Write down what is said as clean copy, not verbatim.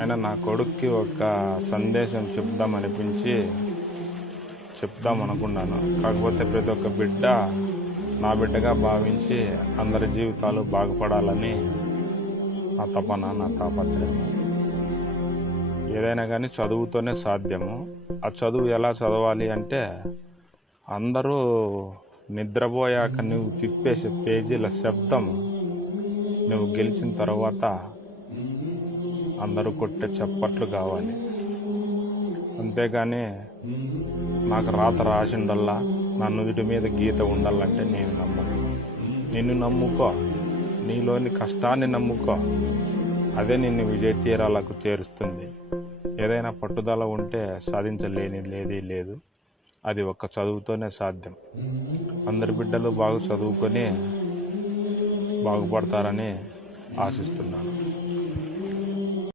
అయినా నా కొడుక్కి ఒక సందేశం చెప్దాం అనుకున్నాను. కాకపోతే ప్రతి ఒక్క బిడ్డ నా బిడ్డగా భావించి అందరి జీవితాలు బాగుపడాలని నా తపన, నా తాపత్రయం. ఏదైనా కానీ చదువుతోనే సాధ్యము. ఆ చదువు ఎలా చదవాలి అంటే, అందరూ నిద్రపోయాక నువ్వు తిప్పేసే పేజీల శబ్దం నువ్వు గెలిచిన తర్వాత అందరూ కొట్టే చప్పట్లు కావాలి. అంతేగాని నాకు రాత రాసిండల్లా, నా నుదుటి మీద గీత ఉండాలంటే నేను నమ్మను. నిన్ను నమ్ముకో, నీలోని కష్టాన్ని నమ్ముకో, అదే నిన్ను విజయ తీరాలకు చేరుస్తుంది. ఏదైనా పట్టుదల ఉంటే సాధించలేనిది లేదు. అది ఒక్క చదువుతోనే సాధ్యం. అందరి బిడ్డలు బాగా చదువుకొని బాగుపడతారని ఆశిస్తున్నాను.